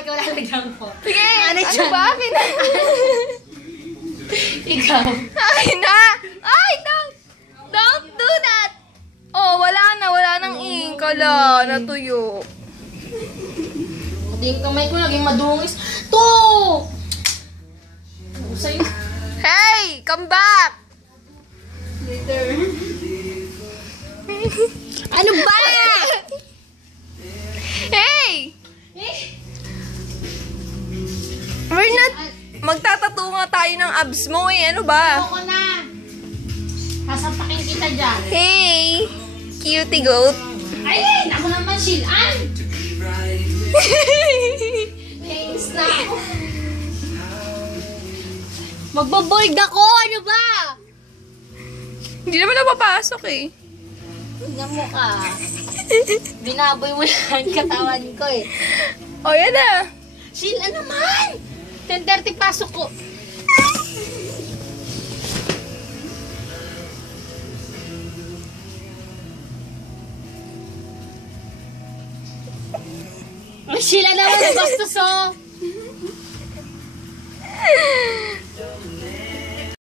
ikaw lalagyan ko. Sige, Ano ano dyan? ba? Akin na. Ikaw. Akin na. Ay, don't do that. Oh, wala nang ink. Wala, natuyo. Pati yung kamay ko naging madungis. To! Ano sa'yo? Hey, come back. Later. Ano ba? Hey! Eh? We're not... Magtatato nga tayo ng abs mo eh. Ano ba? Ako na. Sasampakin kita dyan. Hey! Cutie goat. Ayun! Ako naman, Shilan! Thanks na. Magbaboard ako! Ano ba? Hindi naman napapasok eh. Tingnan mo ka. Binaboy mo yan katawan ko eh. O, yan na. Shilan naman! 10:30 pasok ko. Sila naman, bastos oh.